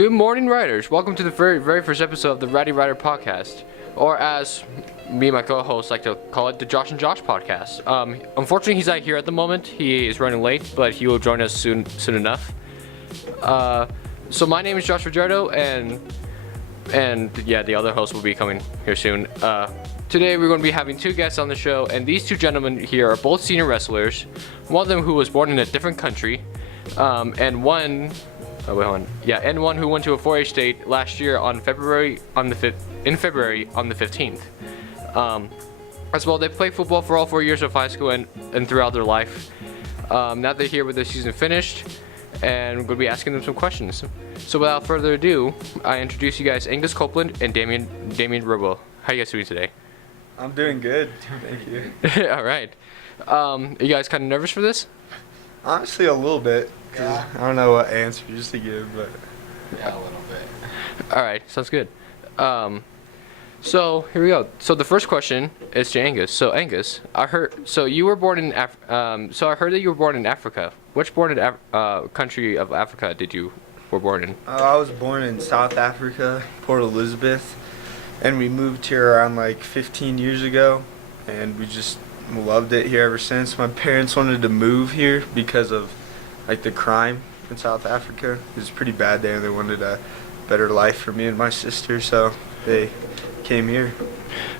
Good morning, writers. Welcome to the very first episode of the Rowdy Writer podcast, or as me and my co-host like to call it, the Josh and Josh podcast. Unfortunately, he's not here at the moment. He is running late, but he will join us soon enough. So my name is Josh Fajardo, and yeah, the other host will be coming here soon. Today we're going to be having two guests on the show, and these two gentlemen here are both senior wrestlers. One of them who was born in a different country, and one who went to a 4-H state last year in February on the 15th. As well, they played football for all 4 years of high school and throughout their life. Now they're here with their season finished, and we're going to be asking them some questions. So without further ado, I introduce you guys Angus Copeland and Damion Roybal. How are you guys doing today? I'm doing good, thank you. All right. Are you guys kind of nervous for this? Honestly, a little bit. Yeah. I don't know what answers to give, but Yeah, a little bit. All right, sounds good. So here we go. So the first question is to Angus. So Angus, I heard you were born in so I heard that you were born in Africa. Which country of Africa were born in? I was born in South Africa, Port Elizabeth, and we moved here around like 15 years ago, and we just loved it here ever since. My parents wanted to move here because of like the crime in South Africa. It was pretty bad there. They wanted a better life for me and my sister, so they came here.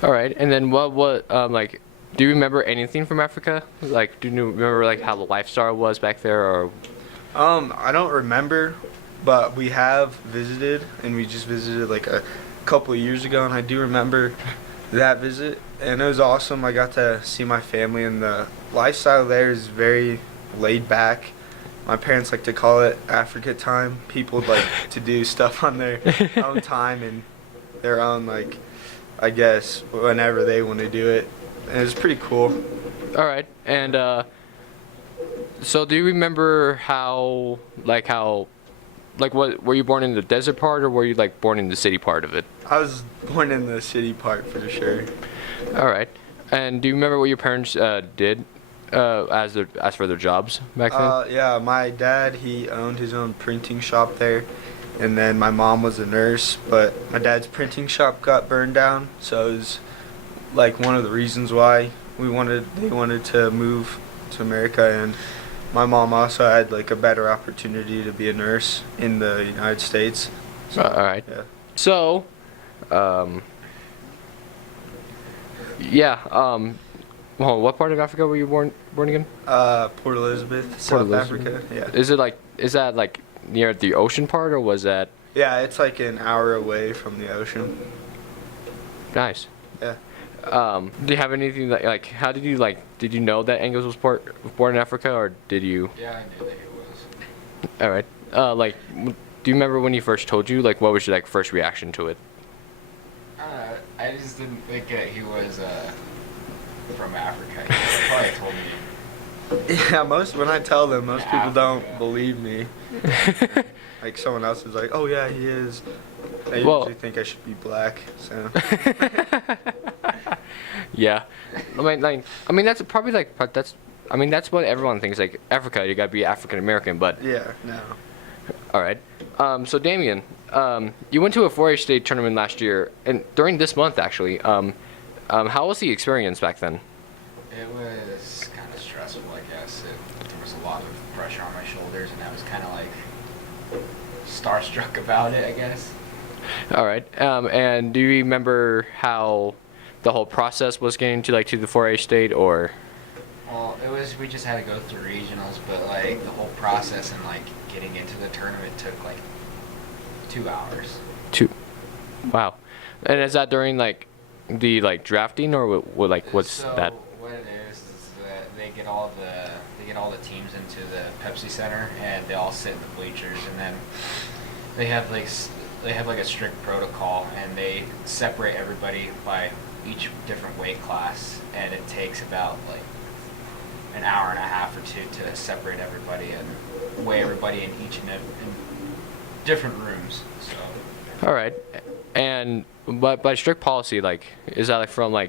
All right, and then what do you remember anything from Africa? Like, do you remember like how the lifestyle was back there, or? I don't remember, but we have visited, and we just visited like a couple of years ago, and I do remember that visit, and it was awesome. I got to see my family, and the lifestyle there is very laid back. My parents like to call it Africa time. People like to do stuff on their own time and their own, like, I guess, whenever they want to do it. And it's pretty cool. All right, and so do you remember what were you born in the desert part, or were you like born in the city part of it? I was born in the city part for sure. All right, and do you remember what your parents did as for their jobs back then? Yeah, my dad, he owned his own printing shop there, and then my mom was a nurse, but my dad's printing shop got burned down, so it was like one of the reasons why they wanted to move to America. And my mom also had like a better opportunity to be a nurse in the United States. So, all right. Yeah. So, well, what part of Africa were you born again? Port Elizabeth, South Africa. Yeah. Is that like near the ocean part, or was that? Yeah, it's like an hour away from the ocean. Nice. Yeah. Do you have anything how did you know that Angus was born in Africa, or did you? Yeah, I knew that he was. All right. Do you remember when he first told you? Like, what was your first reaction to it? I don't know. I just didn't think that he was from Africa. He probably told me. Yeah, when I tell them, most people Africa. don't believe me. Like someone else is like, "Oh yeah, he is." They usually think I should be black, so. Yeah, I mean that's probably that's what everyone thinks. Like Africa, you gotta be African American, but. Yeah. No. All right. So Damion, you went to a 4-H state tournament last year, and during this month actually. How was the experience back then? It was kind of stressful, I guess. There was a lot of pressure on my shoulders, and I was kind of like starstruck about it, I guess. All right. And do you remember how the whole process was getting to the 4-H state, or? Well, we just had to go through regionals, but like the whole process and like getting into the tournament took like 2 hours. Wow. And is that during the drafting, or what's So that? what it is that they get all the teams into the Pepsi Center, and they all sit in the bleachers, and then they have a strict protocol, and they separate everybody by each different weight class, and it takes about like an hour and a half or two to separate everybody and weigh everybody in different rooms. So. All right. And but by strict policy, is that from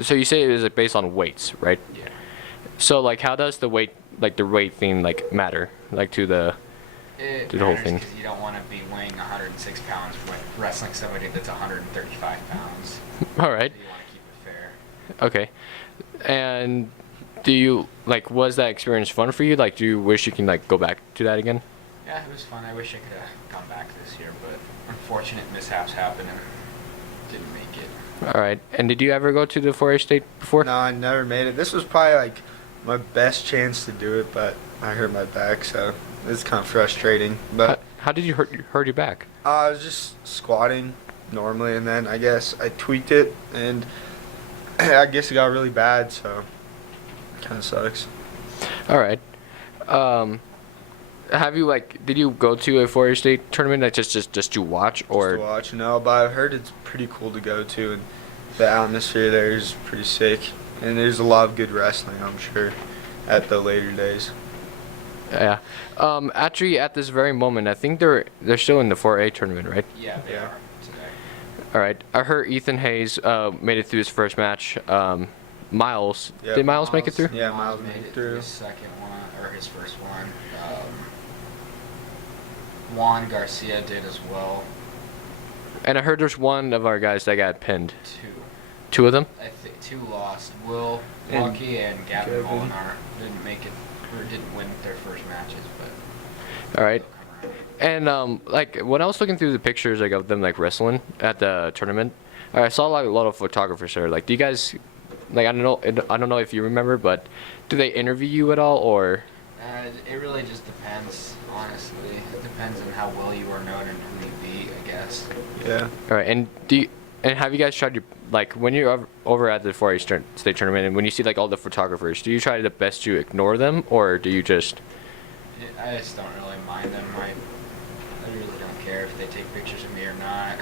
so you say it is based on weights, right? Yeah. So how does the weight the weight thing matter to the It do the whole matters thing? because you don't want to be weighing 106 pounds when wrestling somebody that's 135 pounds. All right. So you want to keep it fair. Okay. And do you like? Was that experience fun for you? Like, do you wish you can like go back to that again? Yeah, it was fun. I wish I could have come back this year, but unfortunate mishaps happened and didn't make it. All right. And did you ever go to the 4A state before? No, I never made it. This was probably like my best chance to do it, but I hurt my back, so it's kind of frustrating. But How did you hurt your back? I was just squatting normally, and then I guess I tweaked it, and I guess it got really bad, so kind of sucks. All right. Have you did you go to a 4A state tournament like just to watch or? Just to watch, no, but I've heard it's pretty cool to go to, and the atmosphere there is pretty sick, and there's a lot of good wrestling, I'm sure, at the later days. Yeah. Actually, at this very moment, I think they're still in the 4A tournament, right? Yeah, they Yeah. are today. All right. I heard Ethan Hayes made it through his first match. Miles, Yeah, did Miles make it through? Yeah, Miles made made it it through through. his second one, or his first one. Juan Garcia did as well. And I heard there's one of our guys that got pinned. Two. Two of them? I think two lost. Will And Lucky and Gavin Gavin. Molinar didn't make it, or didn't win their first matches, but All right. they'll come around. And when I was looking through the pictures of them wrestling at the tournament, I saw a lot of photographers there. Like, do you guys I don't know if you remember, but do they interview you at all or? It really just depends, honestly. It depends on how well you are known and who you beat, I guess. Yeah. All right. And have you guys tried when you're over at the 4A state tournament and when you see all the photographers, do you try the best to ignore them or do you just? I just don't really mind them. I really don't care if they take pictures of me or not.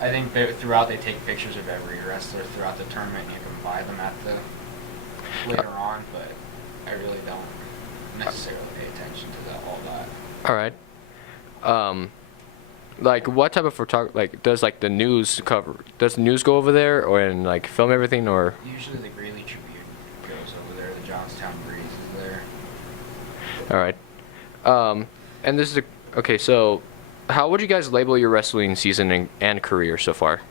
I think throughout they take pictures of every wrestler throughout the tournament. You can buy them at the later on, but I really don't necessarily pay attention to all that. All right. What type of photography? Does the news cover? Does the news go over there or and film everything or? Usually the Greeley Tribune goes over there. The Johnstown Breeze is there. All right. And this is okay. So, how would you guys label your wrestling season and career so far?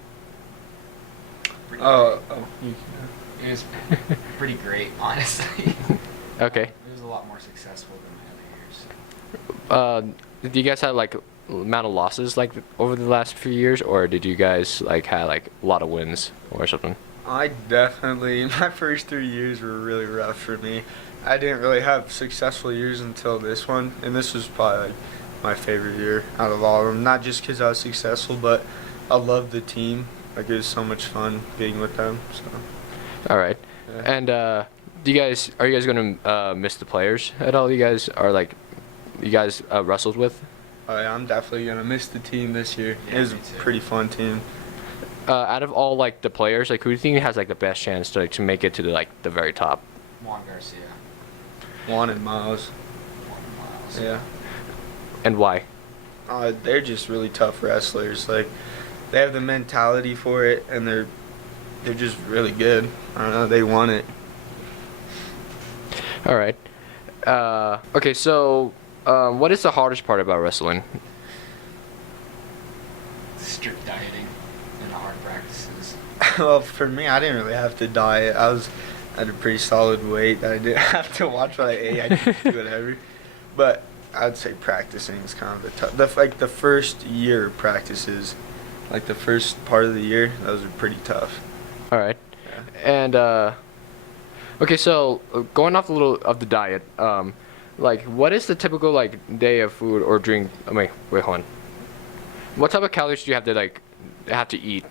You It was pretty great, honestly. Okay. It was a lot more successful than my other years. Did you guys have amount of losses over the last few years, or did you guys had a lot of wins or something? I definitely, my first 3 years were really rough for me. I didn't really have successful years until this one, and this was probably my favorite year out of all of them. Not just because I was successful, but I loved the team. It was so much fun being with them. So. All right. Yeah. And are you guys gonna miss the players at all? You guys are you guys wrestled with? Oh yeah, I'm definitely gonna miss the team this year. Yeah, it was a me too. pretty fun team. Out of all the players, who do you think has the best chance to make it to the very top? Juan Garcia, Juan and Miles. Juan Miles. Yeah. And why? They're just really tough wrestlers. They have the mentality for it, and they're just really good. I don't know. They want it. All right. Okay, so what is the hardest part about wrestling? Strict dieting and hard practices. Well, for me, I didn't really have to diet. I was at a pretty solid weight that I didn't have to watch what I ate. I could do whatever. But I'd say practicing is kind of the tough. The first year of practices, the first part of the year, those are pretty tough. All right. Yeah. And okay, so going off a little of the diet, what is the typical day of food or drink? Wait, hold on. What type of calories do you have to eat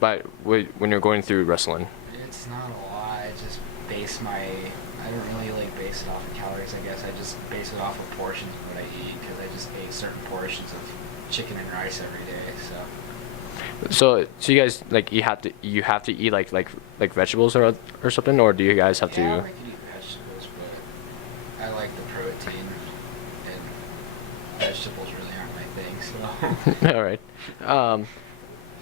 when you're going through wrestling? It's not a lot. I just base I don't really base it off of calories, I guess. I just base it off of portions of what I eat because I just ate certain portions of chicken and rice every day, so. So you guys you have to eat like vegetables or something, or do you guys have Yeah, I to? like to eat vegetables, but I like the protein, and vegetables really aren't my thing, so. All right.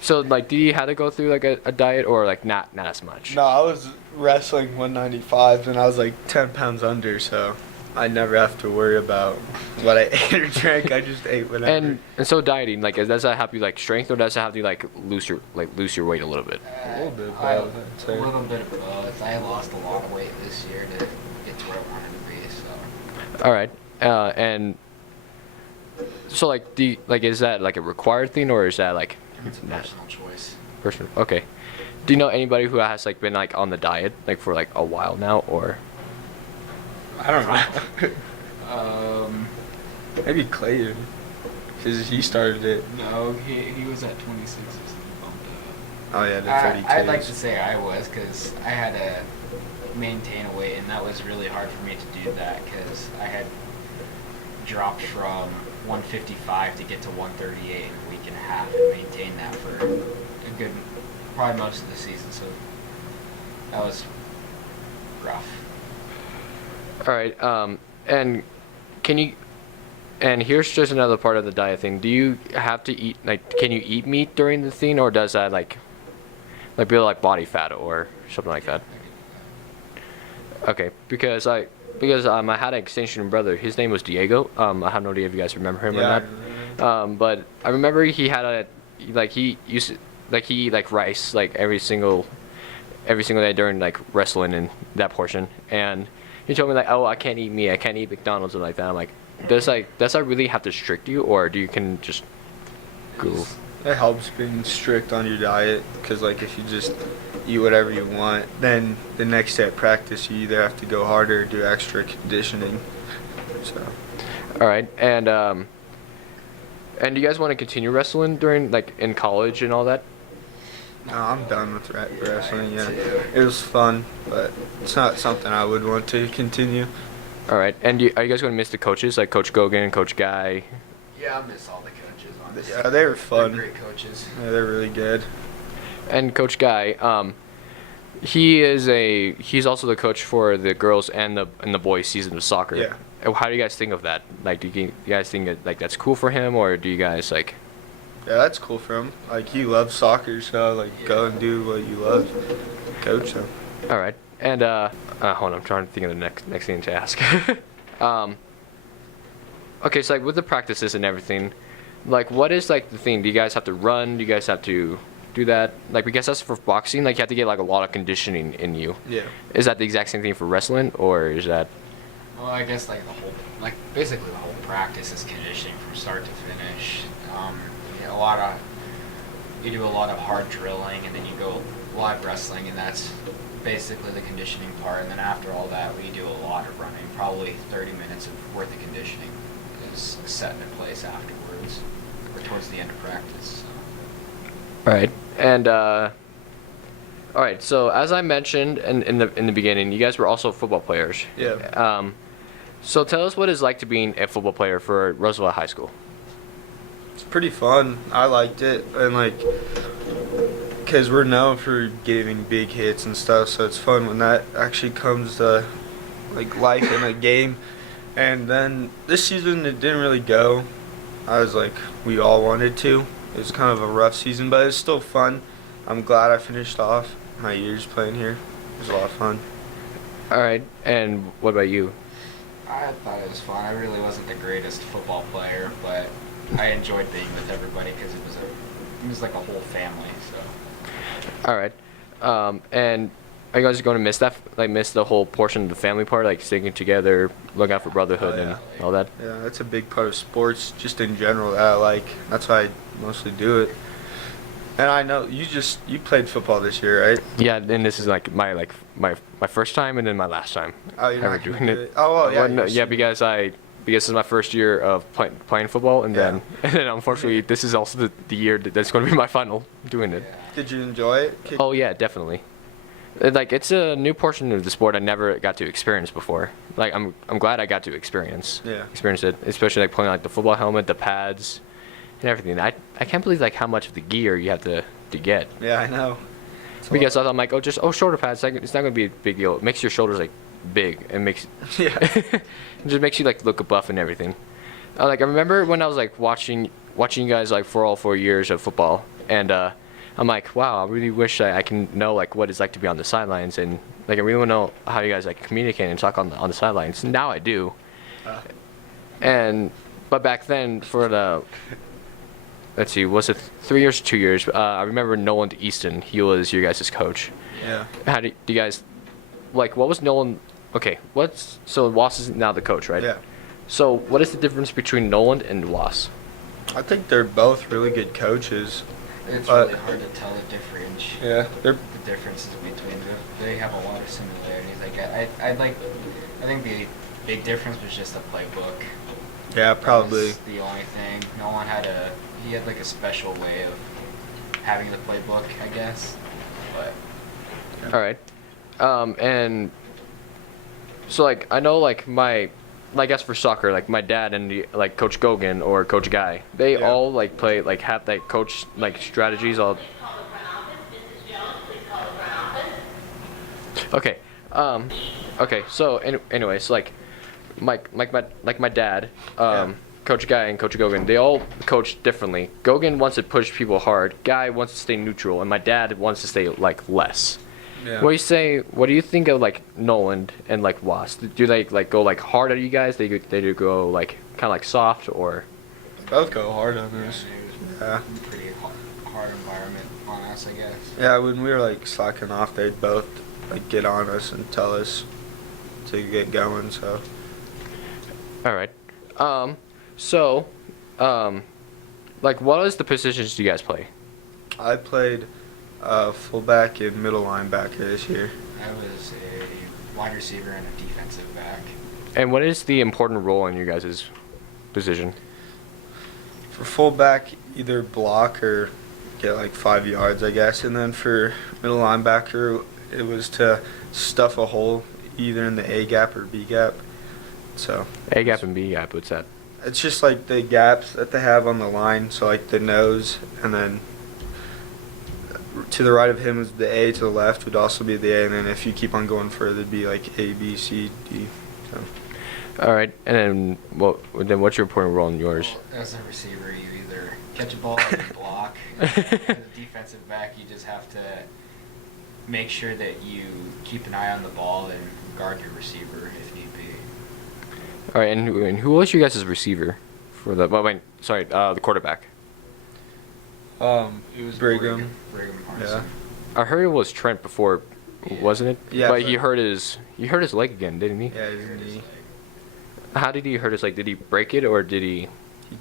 So do you have to go through a diet or not as much? No, I was wrestling 195 and I was 10 pounds under, so I never have to worry about what I ate or drank. I just ate whatever. And so dieting, like, does that help you like strength, or does it have you like lose your weight a little bit? A little bit of I- both, I'd say. A little bit of both. I lost a lot of weight this year to get to where I wanted to be. So. All right, and so like, is that like a required thing, or is that like It's a personal choice. personal? Okay. Do you know anybody who has like been like on the diet like for like a while now, or? I don't know. Maybe Clayton, because he started it. No, he was at 26 or something. Bumped it up. Oh yeah, the 30 I'd like to say I was, because I had to maintain a weight, and that was really hard for me to do that, because I had dropped from 155 to get to 138 in a week and a half, and maintained that for a good, probably most of the season. So that was rough. All right. And can you? And here's just another part of the diet thing. Do you have to eat like? Can you eat meat during the thing, or does that like build like body fat or something like that? Okay, because I had an extension brother. His name was Diego. I have no idea if you guys remember him Yeah, or not. But I remember he had he used to, he eat like rice like every single day during like wrestling and that portion. And he told me like, oh, I can't eat meat. I can't eat McDonald's or like that. I'm like, does that really have to restrict you, or do you can just go? It helps being strict on your diet, because like if you just eat whatever you want, then the next day at practice you either have to go harder or do extra conditioning. So. All right, and do you guys want to continue wrestling during like in college and all that? No, I'm done with wrestling. Yeah, it was fun, but it's not something I would want to continue. All right, and are you guys going to miss the coaches like Coach Gogan, Coach Guy? Yeah, I miss all the coaches, honestly. Yeah, they were fun. They're great coaches. Yeah, they're really good. And Coach Guy, he's also the coach for the girls and the boys season of soccer. Yeah. How do you guys think of that? Like, do you guys think like that's cool for him, or do you guys like? Yeah, that's cool for him. Like he loves soccer, so like go and do what you love. Coach him. All right, and hold on, I'm trying to think of the next thing to ask. Okay, so like with the practices and everything, like what is like the thing? Do you guys have to run? Do you guys have to do that? Like because that's for boxing, like you have to get like a lot of conditioning in you. Yeah. Is that the exact same thing for wrestling, or is that? Well, I guess basically the whole practice is conditioning from start to finish. You do a lot of hard drilling, and then you go live wrestling, and that's basically the conditioning part. And then after all that, we do a lot of running. Probably 30 minutes worth of conditioning is set in place afterwards, or towards the end of practice. So. All right, and all right. So as I mentioned in the beginning, you guys were also football players. Yeah. So tell us what it's like to being a football player for Roosevelt High School. It's pretty fun. I liked it, and like, cause we're known for giving big hits and stuff, so it's fun when that actually comes to like life in a game. And then this season it didn't really go as like we all wanted to. It was kind of a rough season, but it's still fun. I'm glad I finished off my years playing here. It was a lot of fun. All right, and what about you? I thought it was fun. I really wasn't the greatest football player, but I enjoyed being with everybody because it was like a whole family. So. All right, and are you guys going to miss that? Like miss the whole portion of the family part, like sticking together, look out for brotherhood Oh, yeah. and all that. Yeah, that's a big part of sports, just in general, that I like. That's why I mostly do it. And I know you played football this year, right? Yeah, and this is like my first time and then my last time Oh, you're ever not doing gonna it. do it. Oh, well, yeah. Well, no, you're yeah, because this is my first year of playing football, and Yeah. then unfortunately this is also the year that's going to be my final doing it. Did you enjoy it? Oh yeah, definitely. Like it's a new portion of the sport I never got to experience before. Like I'm glad I got to experience it, especially like putting like the football helmet, the pads, and everything. I can't believe like how much of the gear you have to get. Yeah, I know. It's a Because lot. I'm like, shoulder pads. It's not gonna be a big deal. It makes your shoulders like big and makes Yeah. it just makes you like look buff and everything. Like I remember when I was like watching you guys like for all 4 years of football, and I'm like, wow, I really wish I can know like what it's like to be on the sidelines, and like I really want to know how you guys like communicate and talk on the sidelines. Now I do, But back then for the, let's see, was it 3 years or 2 years? I remember Nolan Easton. He was your guys' coach. Yeah. How do you guys, like, what was Nolan? Okay, so Wass is now the coach, right? Yeah. So what is the difference between Nolan and Wass? I think they're both really good coaches. It's really hard to tell the difference. Yeah. The differences between them. They have a lot of similarities. Like I think the big difference was just the playbook. Yeah, probably. That was the only thing. Nolan had like a special way of having the playbook, I guess. But All right. And so like I know like I guess for soccer, like my dad and like Coach Gogan or Coach Guy, they all like play like have that coach like strategies all. Okay. Okay. So anyways, like my dad, Coach Guy and Coach Gogan, they all coach differently. Gogan wants to push people hard. Guy wants to stay neutral, and my dad wants to stay like less. Yeah. What do you think of like Nolan and like Wass? Do they like go like hard at you guys? They do go like kind of like soft or? Both go hard on us. Yeah. pretty hard environment on us, I guess. Yeah, when we were like slacking off, they'd both like get on us and tell us to get going. So. All right. Like what is the positions do you guys play? I played fullback and middle linebacker this year. I was a wide receiver and a defensive back. And what is the important role in your guys' position? For fullback, either block or get like 5 yards, I guess. And then for middle linebacker, it was to stuff a hole either in the A gap or B gap. So A gap and B gap. What's that? it's just like the gaps that they have on the line. So like the nose, and then to the right of him is the A. To the left would also be the A. And then if you keep on going further, it'd be like A, B, C, D. So. All right. And then what's your important role in yours? Well, as a receiver, you either catch a ball or you block. As a defensive back, you just have to make sure that you keep an eye on the ball and guard your receiver if need be. All right. And who was your guys' receiver for the? The quarterback. It was Brigham. Brigham Yeah. Harrison. I heard it was Trent before, wasn't it? Yeah, But but- he hurt his leg again, didn't he? Yeah, Hurt his he leg. How did he hurt his leg? Did he break it or did he?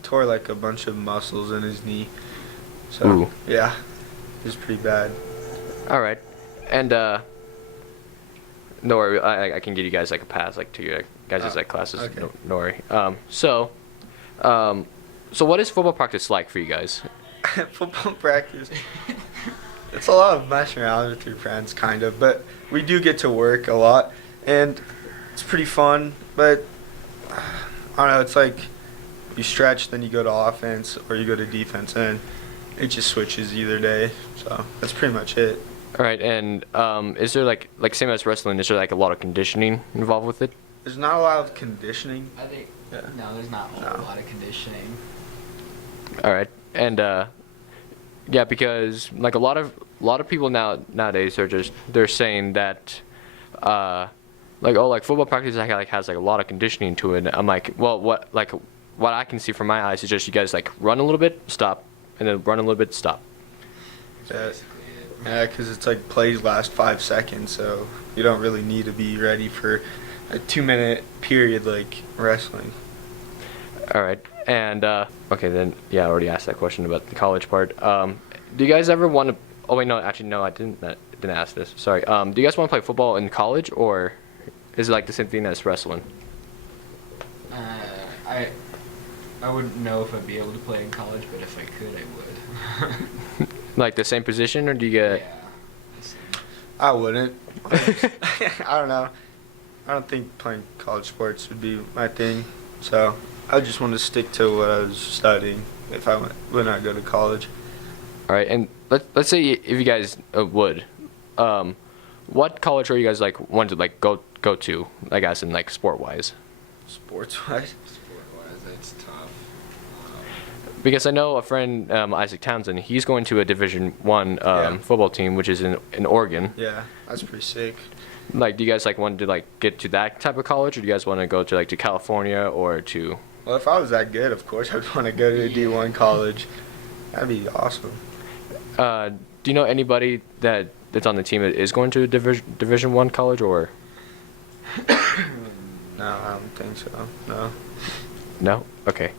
tore like a bunch of muscles in his knee. So Ooh. yeah, it was pretty bad. All right. And no worry, I can give you guys like a pass like to your guys' like classes. Okay. No worry. So what is football practice like for you guys? Football practice. It's a lot of messing around with your friends, kind of, but we do get to work a lot, and it's pretty fun. But I don't know, it's like you stretch, then you go to offense, or you go to defense, and it just switches either day. So that's pretty much it. All right. And is there like same as wrestling? Is there like a lot of conditioning involved with it? There's not a lot of conditioning. I think Yeah. no, there's not a No. lot of conditioning. All right. And yeah, because like a lot of people nowadays they're saying that like football practice like has like a lot of conditioning to it. I'm like, well, what I can see from my eyes is just you guys like run a little bit, stop, and then run a little bit, stop. Yeah. Basically it. Yeah, because it's like plays last 5 seconds, so you don't really need to be ready for a 2-minute period like wrestling. All right. And okay, then yeah, I already asked that question about the college part. Do you guys ever want to? Oh wait, no, actually no, I didn't ask this. Sorry. Do you guys want to play football in college, or is it like the same thing as wrestling? I wouldn't know if I'd be able to play in college, but if I could, I would. Like the same position, or do you get? Yeah. I wouldn't. I don't know. I don't think playing college sports would be my thing. So I just want to stick to what I was studying when I go to college. All right, and let's say if you guys would, what college are you guys like want to like go to? I guess in like sport wise. Sports-wise. Sport-wise, it's tough. Because I know a friend, Isaac Townsend, he's going to a Division I Yeah. football team, which is in Oregon. Yeah, that's pretty sick. Like, do you guys like want to like get to that type of college, or do you guys want to go to like to California or to? Well, if I was that good, of course I'd want to go to a D1 college. That'd be awesome. Do you know anybody that's on the team that is going to a Division One college or? No, I don't think so. No. No. Okay.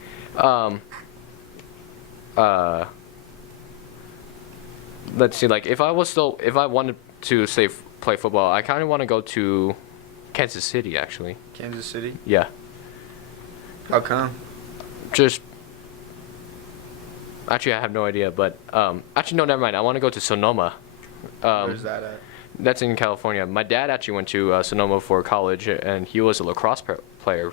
Let's see. Like, if I wanted to say play football, I kind of want to go to Kansas City, actually. Kansas City? Yeah. How come? Just. Actually, I have no idea, but actually, no, never mind. I want to go to Sonoma. Where's that at? That's in California. My dad actually went to Sonoma for college, and he was a lacrosse player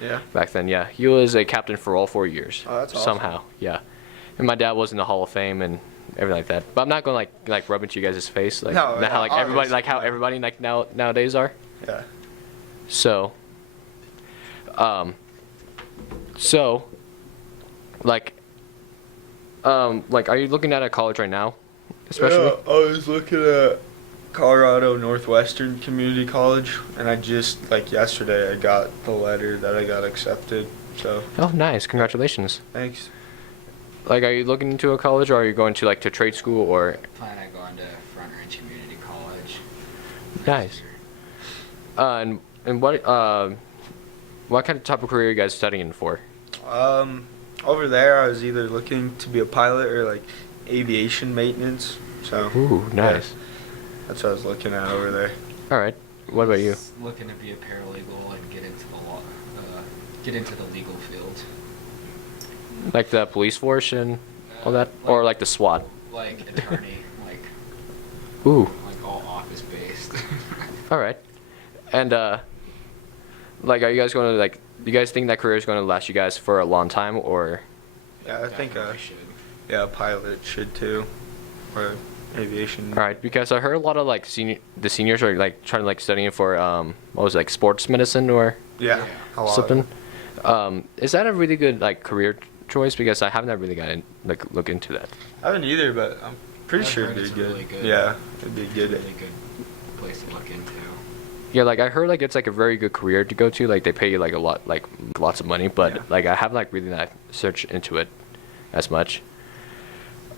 Yeah. back then. Yeah, he was a captain for all 4 years. Oh, that's awesome. Somehow, yeah. And my dad was in the Hall of Fame and everything like that. But I'm not going to like rub into you guys' face like No, how like everybody like how obviously. everybody like nowadays are. Yeah. So, like, are you looking at a college right now, especially? Yeah, I was looking at Colorado Northwestern Community College, and I just, like yesterday, I got the letter that I got accepted. So, Oh, nice! Congratulations. thanks. Like, are you looking into a college, or are you going to like to trade school, or? Plan on going to Front Range Community College. Nice. And what kind of type of career are you guys studying for? Over there, I was either looking to be a pilot or like aviation maintenance. So, Ooh, nice. that's what I was looking at over there. All right. What about you? Just looking to be a paralegal and get into the law, get into the legal field. Like the police force and all that, or like the SWAT? Like attorney, Ooh. like all office based. All right. And like, are you guys going to like? Do you guys think that career is going to last you guys for a long time, or? Yeah, I think should. yeah, a pilot should too, or aviation. All right, because I heard a lot of like the seniors are like trying to like studying for what was it, like sports medicine or Yeah, Yeah. a lot. something. Is that a really good like career choice? Because I haven't really gotten like look into that. I haven't either, but I'm pretty I've sure heard it'd be it's good. really good. Yeah, it'd be good. Really good place to look into. Yeah, like I heard like it's like a very good career to go to. Like they pay you like a lot, like lots of money. But Yeah. like I haven't like really not searched into it as much.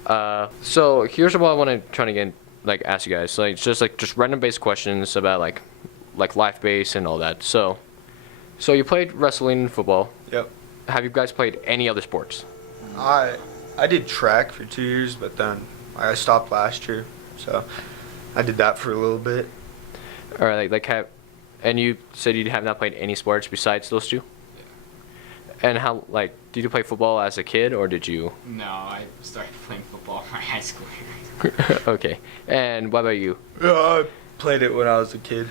So here's what I want to try to get like ask you guys. Like just random based questions about like life based and all that. So you played wrestling and football. Yep. Have you guys played any other sports? I did track for 2 years, but then I stopped last year, so I did that for a little bit. Or and you said you have not played any sports besides those two? And how like did you play football as a kid or did you? No, I started playing football my high school year. Okay. And what about you? Yeah, I played it when I was a kid.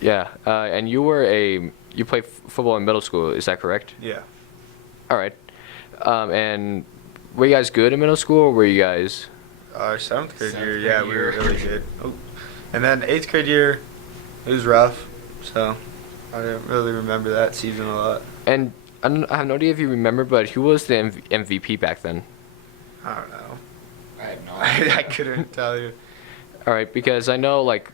Yeah. And you played football in middle school, is that correct? Yeah. All right. And were you guys good in middle school or were you guys? Our seventh grade Seventh year, grade yeah, we were year. really good. Oh. And then 8th grade year, it was rough, so I didn't really remember that season a lot. And I have no idea if you remember, but who was the MVP back then? I don't know. I have no idea. I couldn't tell you. All right, because I know like,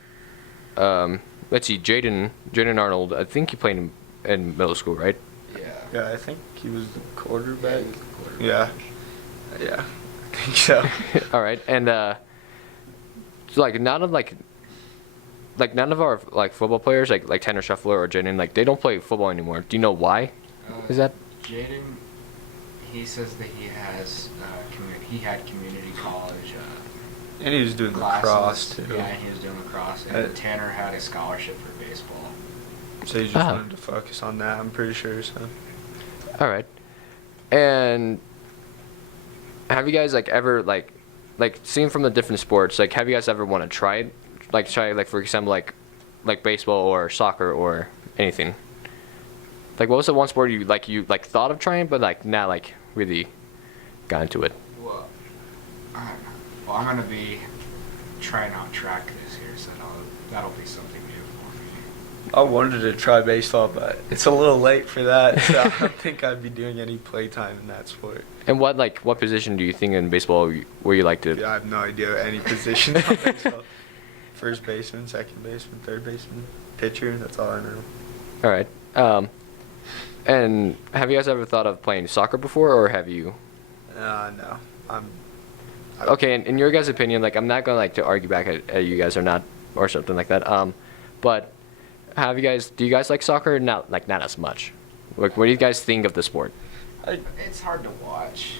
let's see, Jaden Arnold. I think he played in middle school, right? Yeah. Yeah, I think he was the quarterback. Yeah, he was the quarterback. Yeah. Yeah, I think so. All right, and so like none of our like football players like Tanner Shuffler or Jaden they don't play football anymore. Do you know why? Is that? Jaden? He says that he has he had community college And he was doing classes. lacrosse too. Yeah, and he was doing lacrosse. And Uh, Tanner had a scholarship for baseball. So he just Ah. wanted to focus on that, I'm pretty sure, so. All right. And have you guys like ever like seeing from the different sports have you guys ever want to try it? Like try like for example like baseball or soccer or anything. Like what was the one sport you thought of trying but like not like really got into it? Well, I don't know. Well, I'm gonna be trying out track this year, so that'll be something new for me. I wanted to try baseball, but it's a little late for that, so I don't think I'd be doing any playtime in that sport. And what position do you think in baseball where you like to? Yeah, I have no idea any position on baseball. First baseman, second baseman, third baseman, pitcher. That's all I know. All right. And have you guys ever thought of playing soccer before, or have you? No. Okay, in your guys' opinion, like I'm not gonna like to argue back at you guys or not or something like that. But do you guys like soccer? Not as much. Like, what do you guys think of the sport? It's hard to watch,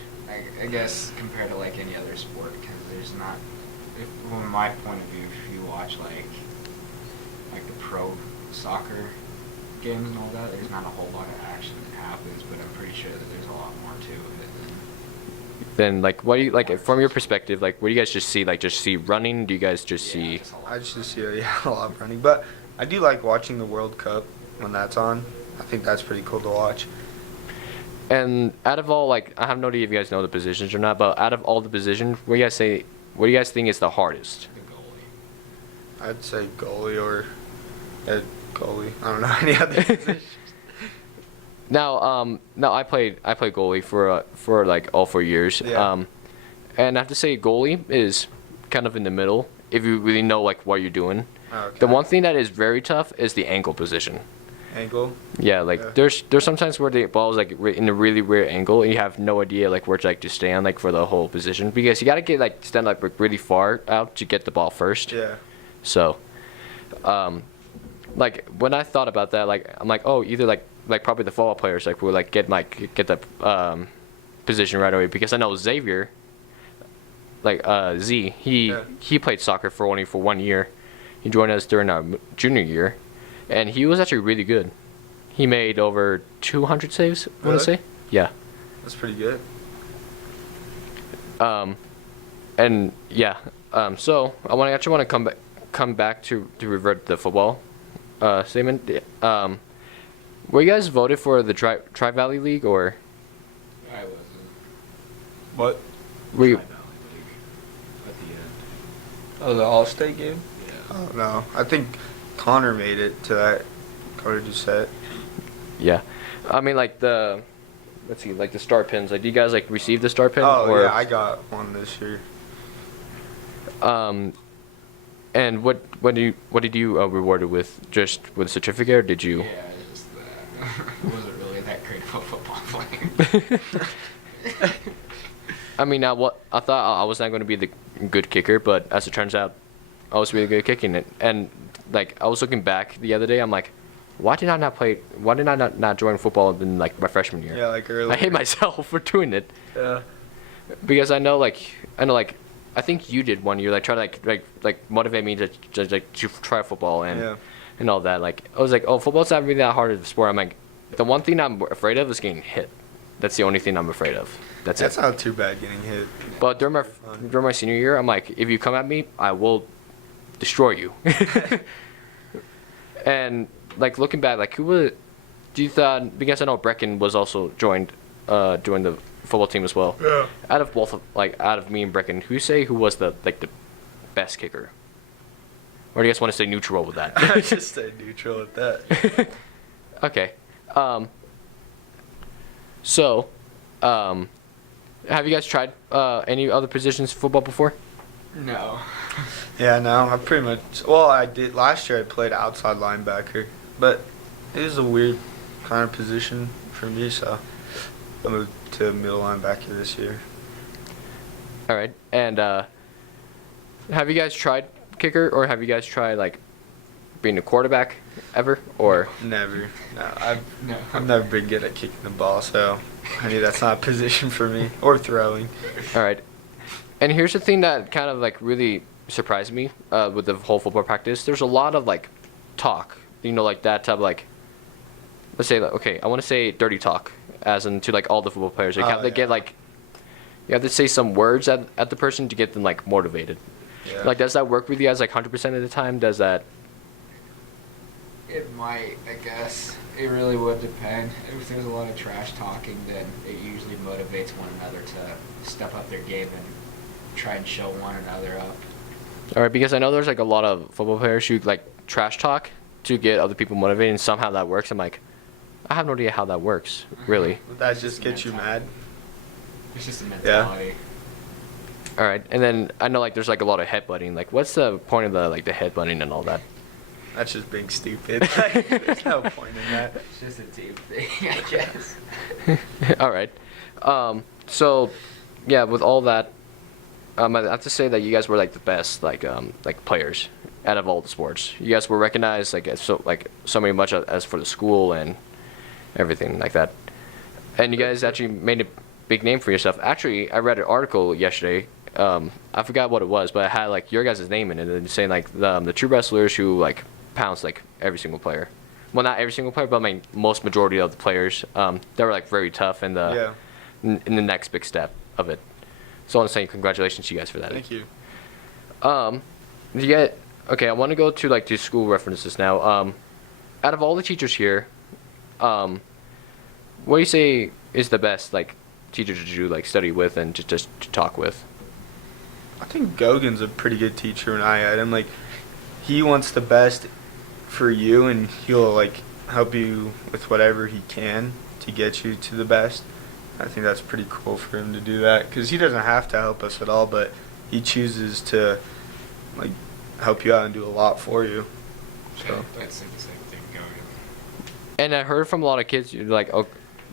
I guess, compared to like any other sport, because there's not. From my point of view, if you watch like the pro soccer games and all that, there's not a whole lot of action that happens, but I'm pretty sure that there's a lot more to it Then like, what do you like from your perspective? Like, what do you guys just see? Like, just see running? Do you guys just see? I just see a lot of running, but I do like watching the World Cup when that's on. I think that's pretty cool to watch. And out of all, like, I have no idea if you guys know the positions or not, but out of all the positions, what do you guys think is the hardest? The goalie. I'd say goalie or goalie. I don't know any other positions. Now, I played goalie for like all 4 years. Yeah. And I have to say goalie is kind of in the middle if you really know like what you're doing. Okay. The one thing that is very tough is the ankle position. Angle. Yeah, like Yeah. there's sometimes where the ball is like in a really weird angle and you have no idea like where to like to stand like for the whole position, because you gotta get like stand like really far out to get the ball first. Yeah. So, like when I thought about that, like I'm like, oh, either like probably the football players like will like get the position right away, because I know Xavier, like Z, he played soccer for only 1 year. He joined us during our junior year, and he was actually really good. He made over 200 saves, I want to say. Yeah. That's pretty good. And yeah, so I actually want to come back to revert the football statement. Were you guys voted for the Tri Valley League, or I wasn't. What? were you? Tri-Valley League at the end. Oh, the All-State game? Yeah. Oh, no. I think Connor made it to that. Connor Doucette. Yeah, I mean like let's see, like the star pins. Like, do you guys like receive the star pin? Oh, or, yeah, I got one this year. And what did you rewarded with? Just with a certificate, or did you? Yeah, just that. I wasn't really that great of a football player. I mean, I thought I was not going to be the good kicker, but as it turns out, I was really good at kicking it. And like I was looking back the other day, I'm like, why did I not join football in like my freshman year? Yeah, like earlier. I hate myself for doing it, Yeah. because I know I think you did one year, like try to like motivate me to try football and all that. Like I was like, oh, football's not really that hard of a sport. I'm like, the one thing I'm afraid of is getting hit. That's the only thing I'm afraid of. That's it. not too bad getting hit. But during my senior year, I'm like, if you come at me, I will destroy you. And like looking back, like do you thought, because I know Brecken was also joined the football team as well. Yeah. Out of me and Brecken, who was the best kicker? Or do you guys want to stay neutral with that? I just stay neutral with that. Okay. So, have you guys tried any other positions in football before? No. Yeah, no, I pretty much. Well, I did last year. I played outside linebacker, but it was a weird kind of position for me, so I moved to middle linebacker this year. All right. And have you guys tried kicker, or have you guys tried like being a quarterback ever, or? Never. No, No. I've never been good at kicking the ball, so I knew that's not a position for me, or throwing. All right. And here's the thing that kind of like really surprised me with the whole football practice. There's a lot of like talk, like that type of like, let's say, like, okay, I want to say dirty talk, as in to like all the football players. They get like, you have to say some words at the person to get them like motivated. Yeah. Like, does that work with you guys like 100% of the time? Does that? It might, I guess. It really would depend. If there's a lot of trash talking, then it usually motivates one another to step up their game and try and show one another up. All right, because I know there's like a lot of football players who like trash talk to get other people motivated, and somehow that works. I'm like, I have no idea how that works, really. Would that just get you mad? It's just a mentality. All right, and then I know like there's like a lot of headbutting. Like, what's the point of the like the headbutting and all that? That's just being stupid. Like, there's no point in that. It's just a team thing, I guess. All right. So, yeah, with all that, I have to say that you guys were like the best like players out of all the sports. You guys were recognized like as so many much as for the school and everything like that. And you guys actually made a big name for yourself. Actually, I read an article yesterday. I forgot what it was, but it had like your guys' name in it, and saying like the true wrestlers who like pounce like every single player. Well, not every single player, but I mean most majority of the players. They were like very tough in the in the next big step of it. So I want to say congratulations to you guys for that. Thank you. You get okay. I want to go to like to school references now. Out of all the teachers here, what do you say is the best like teacher to like study with and just to talk with? I think Gogan's a pretty good teacher when I had him. Like, he wants the best for you, and he'll like help you with whatever he can to get you to the best. I think that's pretty cool for him to do that, because he doesn't have to help us at all, but he chooses to like help you out and do a lot for you. So I'd say the same thing going. And I heard from a lot of kids like a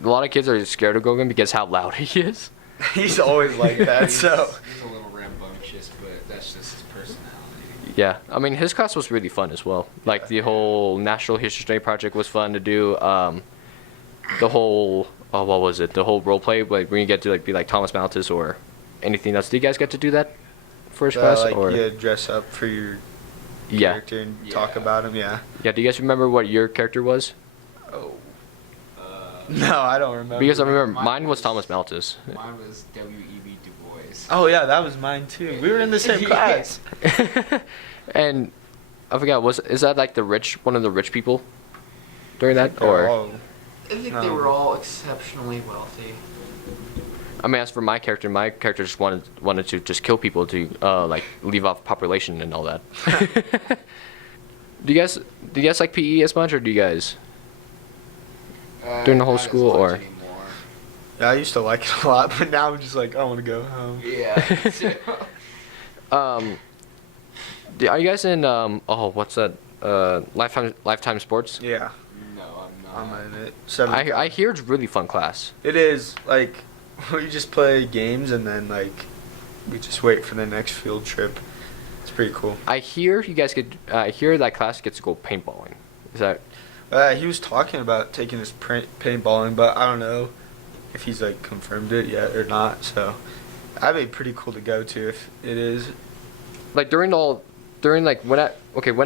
lot of kids are scared of Gogan because how loud he is. he's always like that. So He's a little rambunctious, but that's just his personality. Yeah, I mean his class was really fun as well. Like the whole National History Day project was fun to do. The whole what was it? The whole role play, like when you get to like be like Thomas Malthus or anything else. Did you guys get to do that first class? like or dress up for your yeah, character and talk about him. Yeah. yeah. Do you guys remember what your character was? Oh. No, I don't remember. Because I remember mine was Thomas Malthus. Mine was W.E.B. Du Bois. Oh yeah, that was mine too. We were in the same class. And I forgot, is that like one of the rich people during that, They're or? all- I think No. they were all exceptionally wealthy. I mean, as for my character just wanted to just kill people to like leave off population and all that. Do you guys like PE as much, or do you guys during the whole Not as school, much or? anymore. Yeah, I used to like it a lot, but now I'm just like, I want to go home. Yeah. Are you guys in what's that? Lifetime Sports? Yeah, No, I'm not. I'm in it. I hear it's really fun class. It is, like, we just play games and then, like, we just wait for the next field trip. It's pretty cool. I hear you guys I hear that class gets to go paintballing. Is that? He was talking about taking his paintballing, but I don't know if he's, like, confirmed it yet or not, so that'd be pretty cool to go to if it is. Like when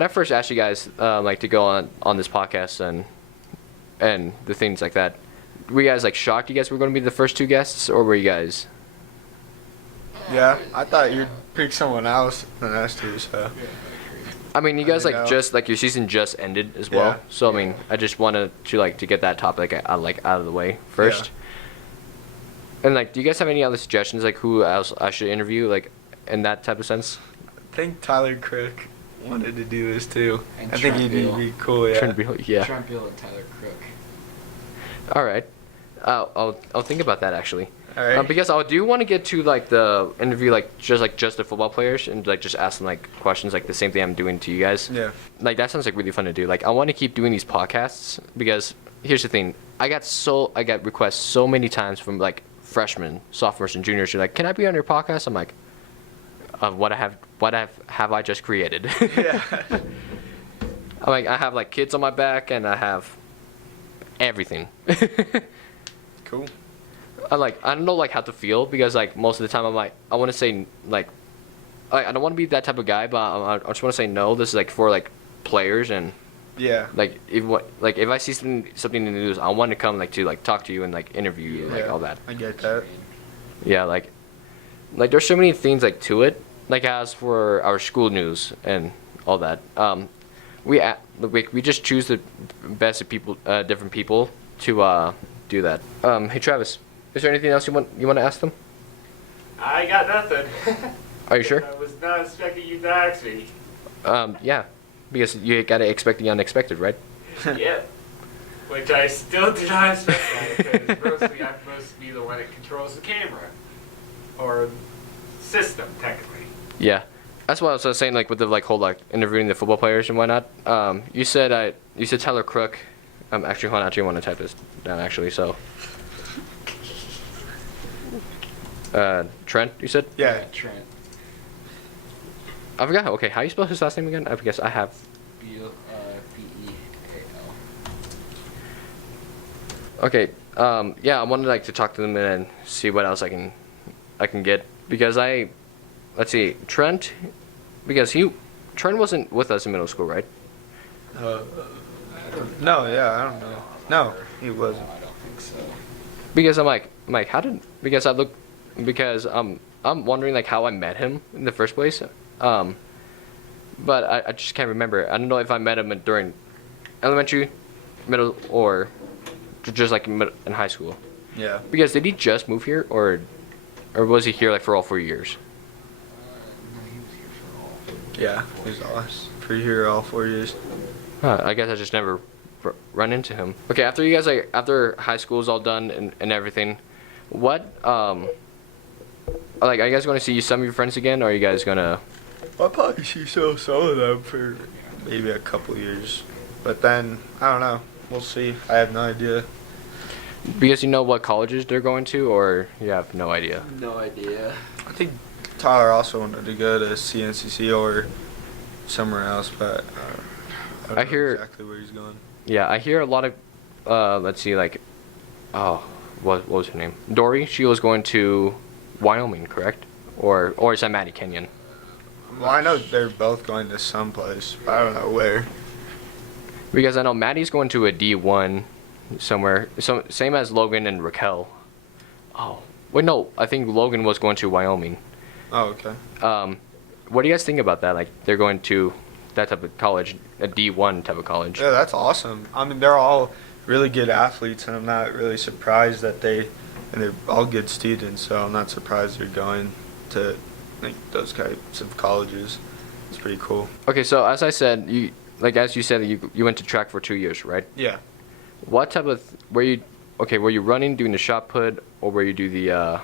I first asked you guys like to go on this podcast and the things like that, were you guys like shocked you guys were going to be the first two guests, or were you guys? Yeah, I thought you'd pick someone else than us two, so. I mean, you I guys don't like know. just like your season just ended as well, Yeah. so I mean, I just wanted to get that topic out of the way first. And like, do you guys have any other suggestions like who else I should interview like in that type of sense? I think Tyler Crook wanted to do this too. And I think Trent he'd Beal. be cool, yeah. Yeah. Trent Beal and Tyler Crook. All right. I'll think about that actually. All right. Because I do want to get to like the interview just the football players and like just ask them like questions like the same thing I'm doing to you guys. Yeah. Like that sounds like really fun to do. Like I want to keep doing these podcasts because here's the thing. I got requests so many times from like freshmen, sophomores, and juniors who are like, "Can I be on your podcast?" I'm like, what have I just created? Yeah. I'm like, I have like kids on my back and I have everything. Cool. I don't know like how to feel because like most of the time I'm like I want to say like I don't want to be that type of guy, but I just want to say no. This is like for like players and Yeah. like if I see something in the news, I want to come like to like talk to you and like interview you like Yeah, all that. I get that. Yeah, like there's so many things like to it. Like as for our school news and all that, we just choose the best of people, different people to do that. Hey Travis, is there anything else you want to ask them? I got nothing. Are you sure? I was not expecting you to ask me. Yeah, because you gotta expect the unexpected, right? Yep. Which I still do not expect that because mostly I'm supposed to be the one that controls the camera. Or system, technically. Yeah, that's what I was saying. Like with the like whole like interviewing the football players and whatnot. You said Tyler Crook. Actually, hold on. I want to type this down actually. So, Trent. You said. Yeah. Trent. I forgot. Okay, how you spell his last name again? I guess I have. B-E-A-L. Okay. Yeah, I wanted like to talk to them and see what else I can get because let's see, Trent, because Trent wasn't with us in middle school, right? No, yeah, I don't know. No, he wasn't. I don't think so. Because I'm like, because I'm wondering like how I met him in the first place. But I just can't remember. I don't know if I met him during elementary, middle, or just like in high school. Yeah. Because did he just move here, or was he here like for all 4 years? No, he was here for all. Yeah, he was awesome. For here all 4 years. Huh, I guess I just never run into him. Okay, after you guys after high school is all done and everything, what like are you guys going to see some of your friends again, or are you guys gonna? I'll probably see some of them for maybe a couple years, but then I don't know. We'll see. I have no idea. Because you know what colleges they're going to, or you have no idea? No idea. I think Tyler also wanted to go to CNCC or somewhere else, but I don't know hear- exactly where he's going. Yeah, I hear a lot of let's see, like, oh, what was her name? Dory. She was going to Wyoming, correct? Or is that Maddie Kenyon? Well, I know they're both going to some place, but I don't know where. Because I know Maddie's going to a D1 somewhere. So same as Logan and Raquel. Oh, wait, no. I think Logan was going to Wyoming. Oh, okay. What do you guys think about that? Like they're going to that type of college, a D1 type of college. Yeah, that's awesome. I mean, they're all really good athletes, and I'm not really surprised that and they're all good students, so I'm not surprised they're going to like those types of colleges. It's pretty cool. Okay, so as I said, as you said, you went to track for 2 years, right? Yeah. What type of were you running, doing the shot put, or were you do the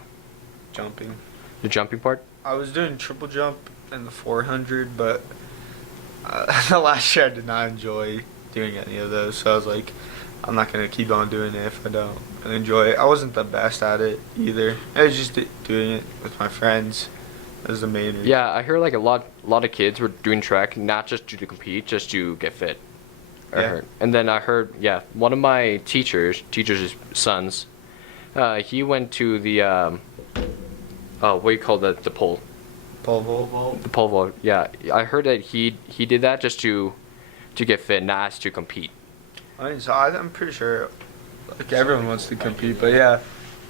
jumping part? I was doing triple jump and the 400, but the last year I did not enjoy doing any of those, so I was like, I'm not going to keep on doing it if I don't enjoy it. I wasn't the best at it either. I was just doing it with my friends. That was the main reason. Yeah, I hear like a lot of kids were doing track not just to compete, just to get fit. I Yeah. heard. And then I heard, one of my teachers' sons, he went to the what do you call the pole? Pole vault. The pole vault. Yeah, I heard that he did that just to get fit, not as to compete. I mean, so I'm pretty sure like everyone wants to compete, but yeah,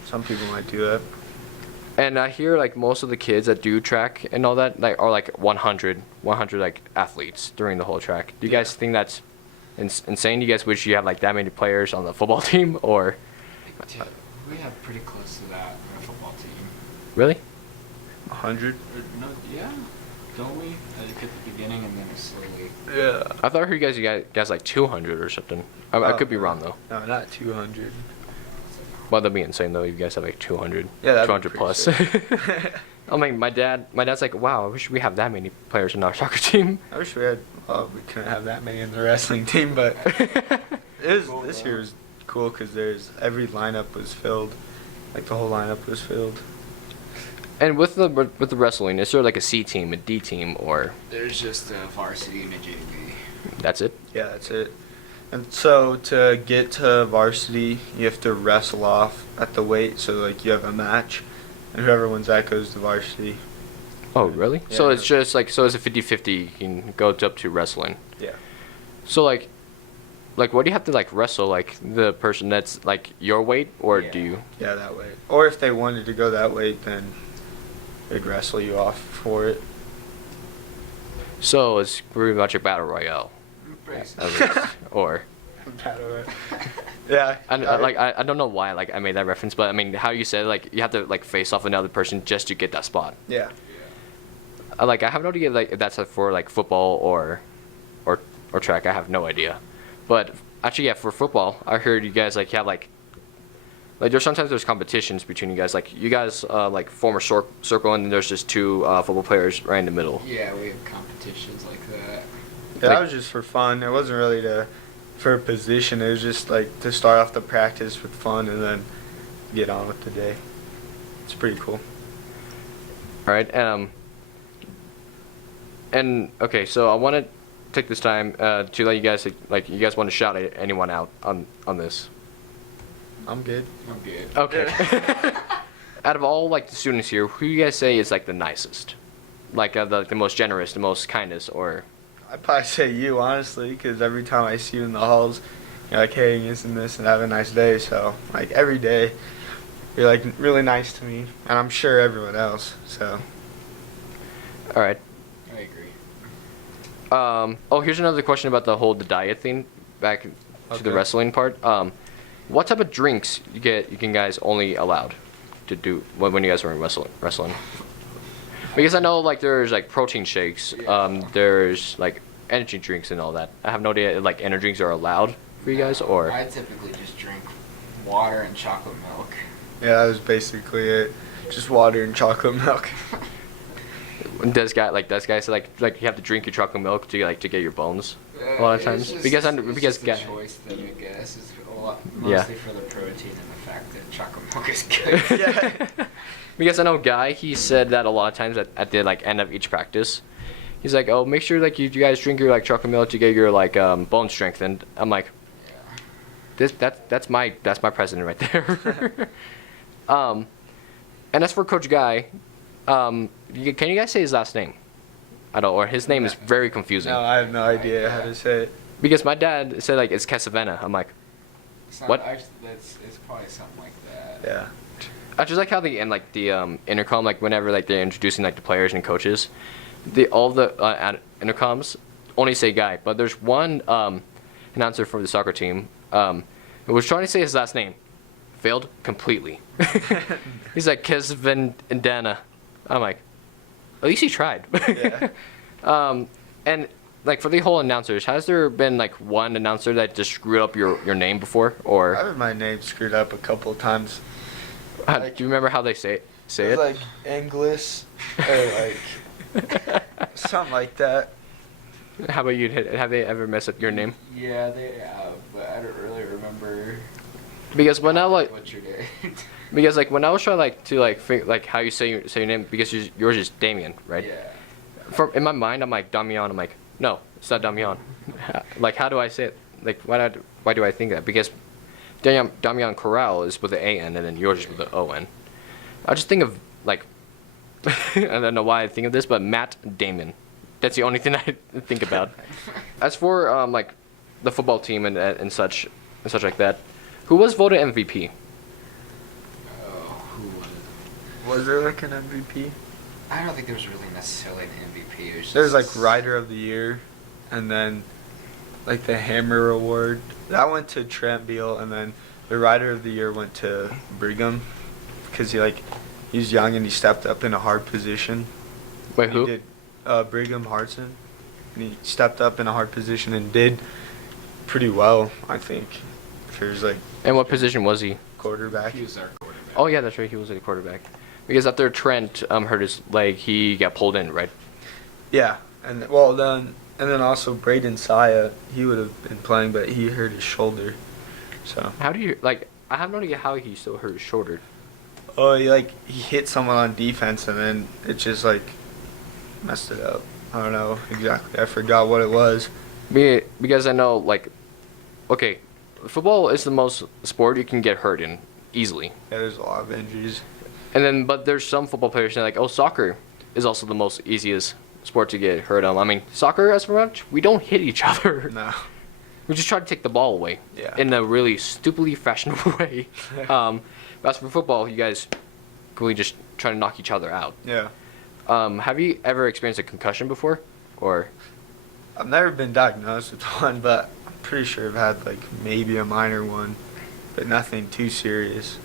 some people might do that. And I hear like most of the kids that do track and all that like are like 100 like athletes during the whole track. Do you guys think that's insane? Do you guys wish you had like that many players on the football team, or? Dude, we have pretty close to that on our football team. Really? 100? No, yeah. Don't we? Like at the beginning and then slowly. Yeah. I thought I heard you guys like 200 or something. I could be wrong though. No, not 200. Well, that'd be insane though. You guys have like 200. Yeah, that'd 200 be plus. pretty I mean, my dad's like, wow, I wish we have that many players in our soccer team. I wish we had. Well, we couldn't have that many in the wrestling team, but this year was cool because every lineup was filled, like the whole lineup was filled. And with the wrestling, is there like a C team, a D team, or There's just a varsity and a JV. that's it? Yeah, that's it. And so to get to varsity, you have to wrestle off at the weight. So like you have a match, and whoever wins that goes to varsity. Oh, really? Yeah. So it's just like, so it's a 50-50, you can go up to wrestling. Yeah. So like what do you have to like wrestle, like the person that's like your weight, or Yeah. do you? Yeah, that way. Or if they wanted to go that weight, then they'd wrestle you off for it. So it's pretty much a battle royale, at least, or. Yeah. I don't know why like I made that reference, but I mean how you said like you have to like face off another person just to get that spot. Yeah. I have no idea like if that's for like football or track. I have no idea. But actually, yeah, for football, I heard you guys like have like Like there's competitions between you guys. Like you guys like form a circle, and then there's just two football players right in the middle. Yeah, we have competitions like that. Yeah, Like- that was just for fun. It wasn't really for a position. It was just like to start off the practice with fun and then get on with the day. It's pretty cool. All right. And okay, so I want to take this time to let you guys like you guys want to shout anyone out on this. I'm good. I'm good. Okay. Out of all like the students here, who you guys say is like the nicest, like the most generous, the most kindest, or? I'd probably say you, honestly, because every time I see you in the halls, you're like, hey, this and this, and have a nice day. So, like, every day, you're, like, really nice to me, and I'm sure everyone else, so. All right. I agree. Oh, here's another question about the diet thing. Back to the Okay. wrestling part. What type of drinks you guys only allowed to do when you guys were wrestling? Because I know like there's like protein shakes, there's like energy drinks and all that. I have no idea like energy drinks are allowed for you guys or. I typically just drink water and chocolate milk. Yeah, that was basically it. Just water and chocolate milk. Does guys say like you have to drink your chocolate milk to get your bones a lot of It's times just- because it's just a guy. choice thing, I guess. It's a lot, Yeah. mostly for the protein and the fact that chocolate milk is good. Yeah. Because I know Guy, he said that a lot of times at the like end of each practice. He's like, oh, make sure like you guys drink your like chocolate milk to get your like bone strengthened. I'm like, that's my president right there. And as for Coach Guy, can you guys say his last name? I don't, or his name is very confusing. No, I have no idea how to say it. Because my dad said like it's Casavena. I'm like, It's not, What? Actually, it's probably something like that. Yeah. I just like how they end like the intercom, like whenever like they're introducing like the players and coaches, all the intercoms only say Guy, but there's one announcer for the soccer team who was trying to say his last name, failed completely. He's like Casavendana. I'm like, at least he tried. Yeah. And like for the whole announcers, has there been like one announcer that just screwed up your name before, or I've had my name screwed up a couple of times. do you remember how they say It it? was like English or like something like that. How about you? Have they ever messed up your name? Yeah, they have, but I don't really remember Because when I like, what you did. because like when I was trying to think like how you say your name, because yours is Damion, right? Yeah. From in my mind, I'm like Damion. I'm like, no, it's not Damion. Like, how do I say it? Like, why do I think that? Because Damion Corral is with an A-N, and then yours is with an O-N. I just think of like, I don't know why I think of this, but Matt Damon. That's the only thing I think about. As for like the football team and such like that, who was voted MVP? Oh, who was it? Was there like an MVP? I don't think there was really necessarily an MVP. It was just There's like Rider of the Year, and then like the Hammer Award. That went to Trent Beal, and then the Rider of the Year went to Brigham, because he's young and he stepped up in a hard position. Wait, He who? did Brigham Hartson, and he stepped up in a hard position and did pretty well, I think. If there's like And what position was he? quarterback. He was our quarterback. Oh yeah, that's right. He was a quarterback. Because after Trent hurt his leg, he got pulled in, right? Yeah, and then also Braden Saya, he would have been playing, but he hurt his shoulder. So How do you like? I have no idea how he still hurt his shoulder. he hit someone on defense and then it just like messed it up. I don't know exactly. I forgot what it was. Because I know like, okay, football is the most sport you can get hurt in easily. Yeah, there's a lot of injuries. And then, but there's some football players that are like, oh, soccer is also the most easiest sport to get hurt on. I mean, soccer, as for much, we don't hit each other. No. We just try to take the ball away. Yeah. In a really stupidly fashionable way. But as for football, you guys really just try to knock each other out. Yeah. Have you ever experienced a concussion before? Or, I've never been diagnosed with one, but I'm pretty sure I've had like maybe a minor one, but nothing too serious.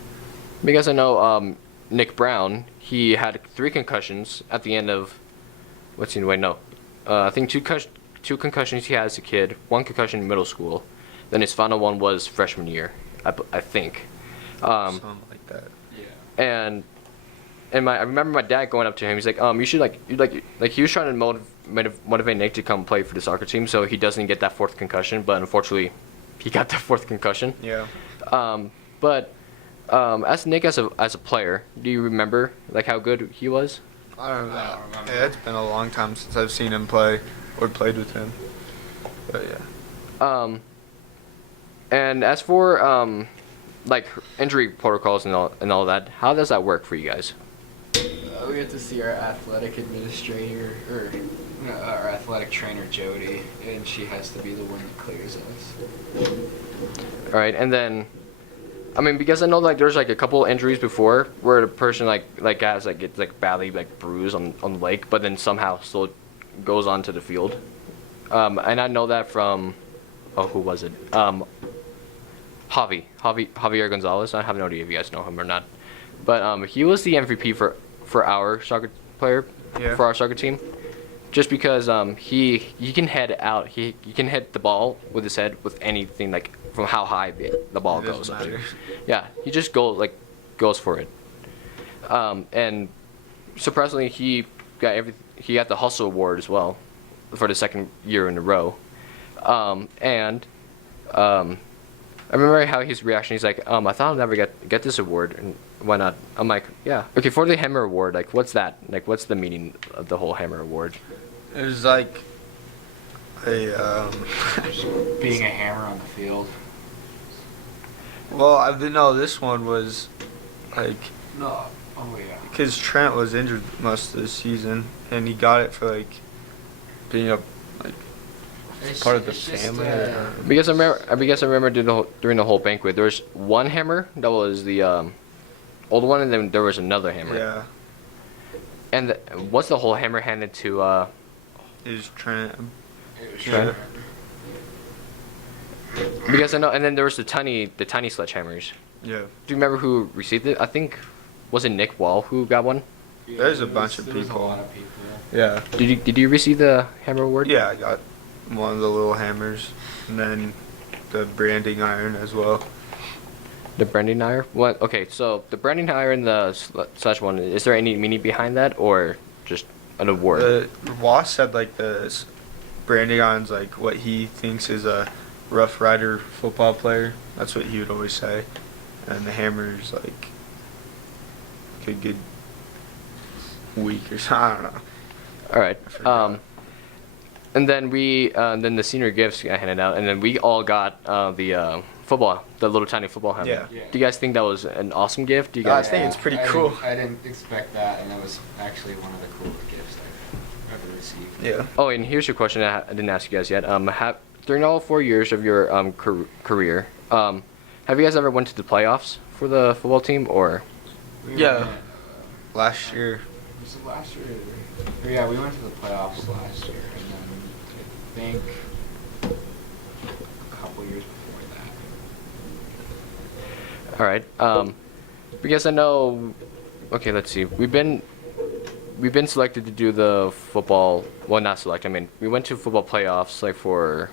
because I know Nick Brown, he had 3 concussions at the end of, I think two concussions he had as a kid, 1 concussion in middle school, then his final one was freshman year, I think. Something like that. Yeah. And I remember my dad going up to him. He's like, you should like he was trying to motivate Nick to come play for the soccer team so he doesn't get that fourth concussion. But unfortunately, he got that fourth concussion. Yeah. But as Nick as a player, do you remember like how good he was? I don't know. I don't remember. Yeah, it's been a long time since I've seen him play or played with him. But yeah. And as for like injury protocols and all that, how does that work for you guys? We get to see our athletic administrator, or our athletic trainer, Jody, and she has to be the one that clears us. All right, and then, I mean, because I know like there's like a couple injuries before where the person like gets like badly like bruised on the leg, but then somehow still goes onto the field. And I know that from, who was it? Javier Gonzalez. I have no idea if you guys know him or not, but he was the MVP for our soccer player, Yeah. for our soccer team, just because he can head out. He can hit the ball with his head with anything, like from how high the ball It goes. doesn't matter. Yeah, he just goes for it. And surprisingly, he got the Hustle Award as well for the second year in a row. I remember how his reaction. He's like, I thought I'd never get this award, and why not? I'm like, yeah. Okay, for the Hammer Award, like, what's that? Like, what's the meaning of the whole Hammer Award? It was like a Being a hammer on the field. well, no, this one was like No. Oh yeah. because Trent was injured most of the season, and he got it for like being a part of the family. Because I remember during the whole banquet, there was one hammer that was the old one, and then there was another hammer. Yeah, And what's the whole hammer handed to? it was Trent. It was Trent? Trent. Because I know, and then there was the tiny sledgehammers. Yeah, Do you remember who received it? I think was it Nick Wall who got one? Yeah, There's a there bunch of there was people. a lot of people. yeah, Did you receive the hammer award? yeah. I got one of the little hammers, and then the branding iron as well. The branding iron? What? Okay, so the branding iron and the slash one, is there any meaning behind that, or just an award? Ross said like branding iron's like what he thinks is a Rough Rider football player. That's what he would always say, and the hammer's like a good week or something. I don't know. All right. I forgot. And then then the senior gifts got handed out, and then we all got the football, the little tiny football helmet. Yeah. Yeah. Do you guys think that was an awesome gift? Do you I guys? think it's pretty I cool. I didn't expect that, and it was actually one of the coolest gifts I've ever received. Yeah. Oh, and here's your question I didn't ask you guys yet. During all 4 years of your career, have you guys ever went to the playoffs for the football team, or? Yeah. Went, Last year. was it last year? Yeah, we went to the playoffs last year, and then I think a couple years before that. All right. Because I know. Okay, let's see. We've been selected to do the football. Well, not select. I mean, we went to football playoffs like for.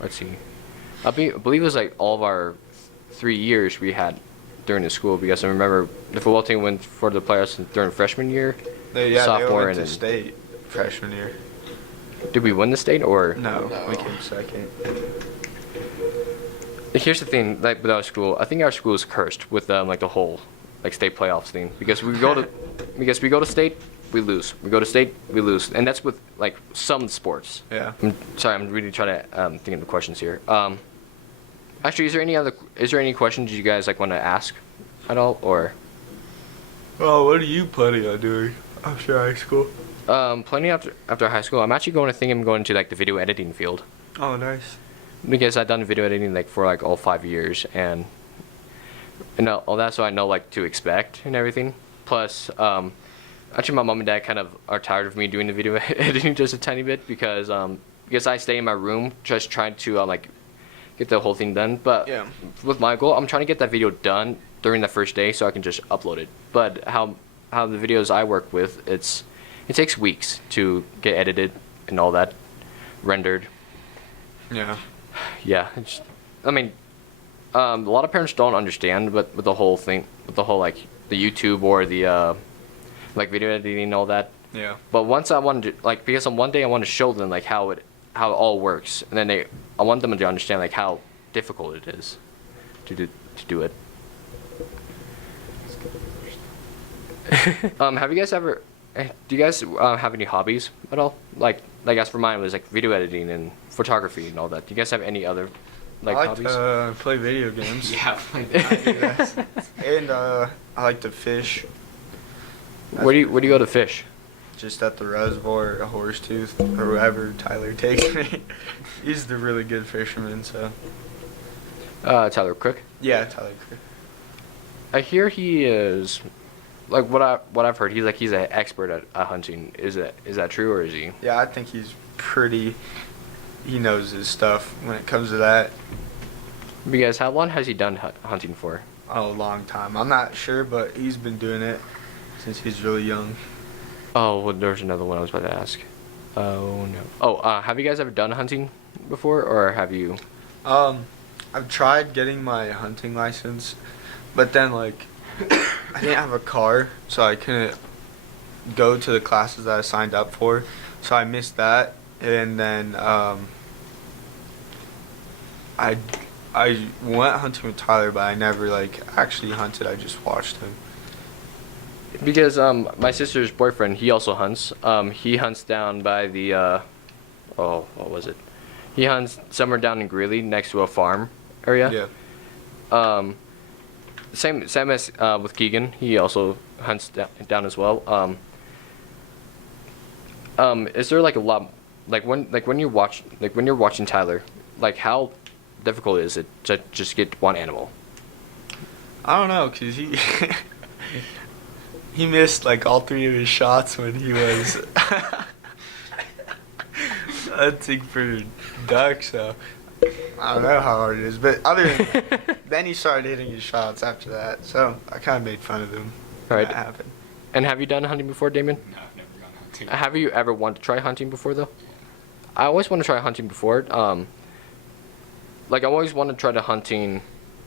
Let's see. I believe it was like all of our 3 years we had during the school, because I remember the football team went for the playoffs during freshman year, They sophomore, went and to then, state freshman year. did we win the state or? No, No. we came second. Here's the thing, like with our school, I think our school is cursed with like the whole like state playoffs thing, because we go to state, we lose. We go to state, we lose, and that's with like some sports. Yeah. I'm sorry, I'm really trying to think of the questions here. Actually, is there any questions you guys like want to ask at all, or? Oh, what are you planning on doing after high school? Planning after high school, I'm actually I'm going to like the video editing field, Oh, nice. because I've done video editing like for like all 5 years, and all that, so I know like to expect and everything. Plus, actually, my mom and dad kind of are tired of me doing the video editing just a tiny bit, because I stay in my room just trying to like get the whole thing done. But Yeah. with my goal, I'm trying to get that video done during the first day so I can just upload it. But how the videos I work with, it takes weeks to get edited and all that rendered. Yeah. Yeah, a lot of parents don't understand, but with the whole thing, with the whole like the YouTube or the like video editing and all that. Yeah. But once I wanted to, like, because on one day I want to show them like how it all works, and then I want them to understand like how difficult it is to do it. Have you guys ever? Do you guys have any hobbies at all? Like as for mine, it was like video editing and photography and all that. Do you guys have any other like I like hobbies? to play video games. Yeah. And I like to fish. Where do you go to fish? Just at the reservoir at Horsetooth or wherever Tyler takes me. He's the really good fisherman, so. Tyler Cook. Yeah, Tyler Cook. I hear he is, like what I've heard. He's an expert at hunting. Is that true, or is he? Yeah, I think he's pretty. He knows his stuff when it comes to that. Because how long has he done hunting for? A long time. I'm not sure, but he's been doing it since he's really young. Oh, well, there's another one I was about to ask. Oh no. Oh, have you guys ever done hunting before, or have you? I've tried getting my hunting license, but then like I didn't have a car, so I couldn't go to the classes that I signed up for, so I missed that. And then I went hunting with Tyler, but I never like actually hunted. I just watched him. Because my sister's boyfriend, he also hunts. He hunts down by the what was it? He hunts somewhere down in Greeley next to a farm area. Yeah. Same as with Keegan. He also hunts down as well. Is there like a lot when you're watching Tyler, like how difficult is it to just get one animal? I don't know, cause he missed like all 3 of his shots when he was hunting for ducks. So I don't know how hard it is, but other than then he started hitting his shots after that. So I kind of made fun of him. When Right. that happened. And have you done hunting before, Damion? No, I've never gone hunting. Have you ever wanted to try hunting before though? I always want to try hunting before. Like I always want to try to hunting.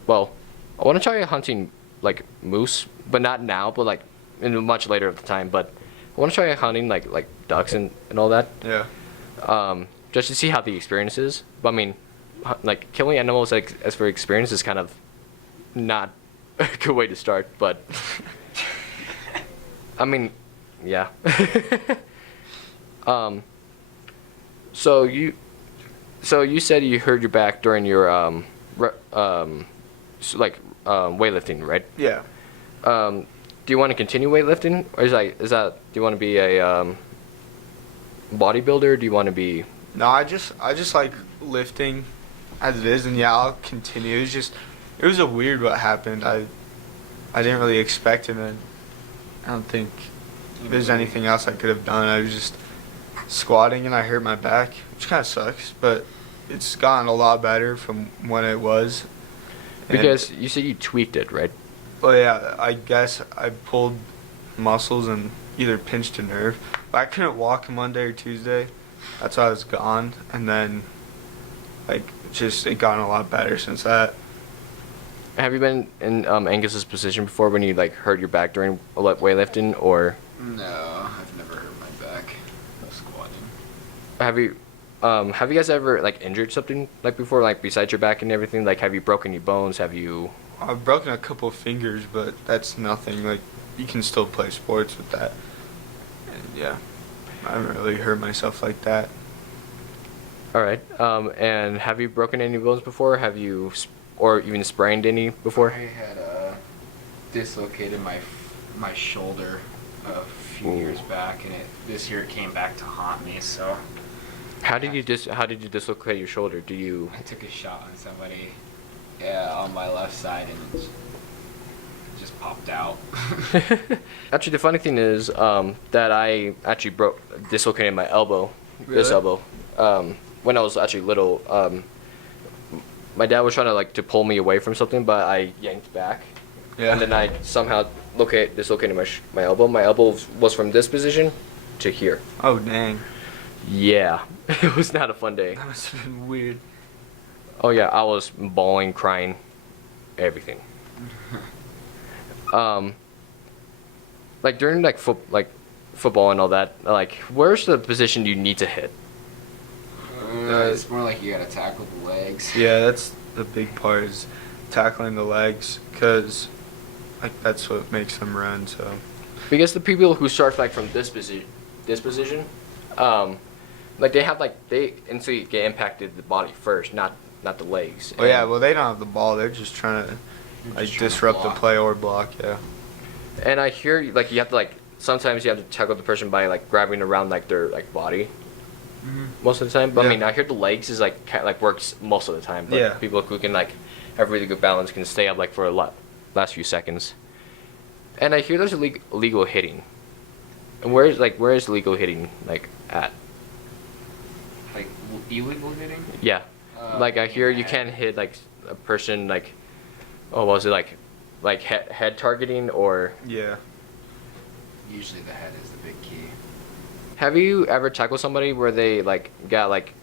Well, I want to try hunting like moose, but not now. But like in much later of the time. But I want to try hunting like ducks and all that. Yeah. Just to see how the experience is. But I mean, like killing animals like as for experience is kind of not a good way to start. But I mean, yeah. So you said you hurt your back during your weightlifting, right? Yeah. Do you want to continue weightlifting, or do you want to be a bodybuilder? Do you want to be? No, I just like lifting as it is, and yeah, I'll continue. It was a weird what happened. I didn't really expect it, and I don't think there's anything else I could have done. I was just squatting and I hurt my back, which kind of sucks, but it's gotten a lot better from when it was. Because you said you tweaked it, right? Well, yeah, I guess I pulled muscles and either pinched a nerve. But I couldn't walk Monday or Tuesday. That's why I was gone. And then, like, it gotten a lot better since that. Have you been in Angus's position before when you like hurt your back during weightlifting, or? No, I've never hurt my back. No squatting. Have you guys ever like injured something like before, like besides your back and everything? Like, have you broken any bones? Have you? I've broken a couple of fingers, but that's nothing. Like, you can still play sports with that. And yeah, I haven't really hurt myself like that. All right. And have you broken any bones before? Have you, or even sprained any before? I had dislocated my shoulder a few years back, and this year it came back to haunt me. So. How did you dislocate your shoulder? I took a shot on somebody, on my left side, and it just popped out. Actually, the funny thing is that I actually dislocated my elbow. Really? This elbow. When I was actually little. My dad was trying to pull me away from something, but I yanked back. Yeah. And then I somehow dislocated my elbow. My elbow was from this position to here. Oh, dang. Yeah, it was not a fun day. That must have been weird. Oh yeah, I was bawling, crying. everything. Like during football and all that, like where's the position you need to hit? It's more like you gotta tackle the legs. Yeah, that's the big part is tackling the legs, because like that's what makes them run. So Because the people who start like from this position, like they instantly get impacted the body first, not the legs. oh yeah, well they don't have the ball. They're just trying to like disrupt the play or block. Yeah. And I hear like you have to like sometimes you have to tackle the person by like grabbing around like their like body. Most of the time, but I Yeah. mean, I hear the legs is like works most of the time. But Yeah. people who can like have really good balance can stay up like for last few seconds. And I hear there's illegal hitting. And where is legal hitting like at? Like illegal hitting. Yeah, like I hear you can't hit like a person like, oh, was it like head targeting or? Yeah. Usually the head is the big key. Have you ever tackled somebody where they like got like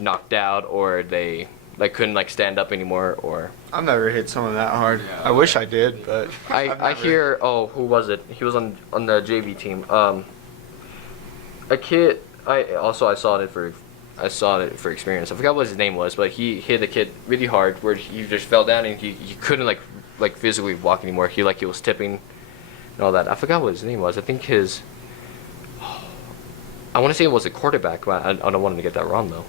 knocked out or they like couldn't like stand up anymore or? I've never hit someone that hard. Yeah. I wish I did, but I never. hear, oh, who was it? He was on the JV team. A kid. I saw it for experience. I forgot what his name was, but he hit the kid really hard where he just fell down and he couldn't like physically walk anymore. He was tipping and all that. I forgot what his name was. I think I want to say it was a quarterback, but I don't want him to get that wrong though.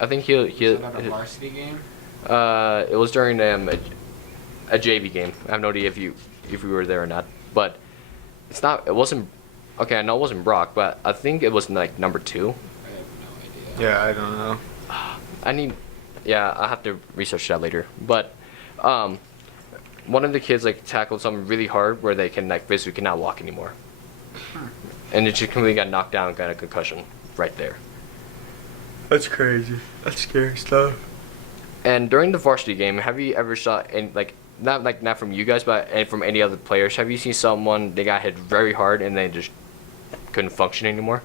I think Was it not a varsity game? it was during a JV game. I have no idea if you were there or not, but it wasn't. Okay, I know it wasn't Brock, but I think it was like number 2. I have no idea. Yeah, I don't know. I'll have to research that later. But one of the kids like tackled someone really hard where they can like basically cannot walk anymore, and it just completely got knocked down, got a concussion right there. That's crazy. That's scary stuff. And during the varsity game, have you ever saw any not from you guys, but from any other players? Have you seen someone they got hit very hard and they just couldn't function anymore?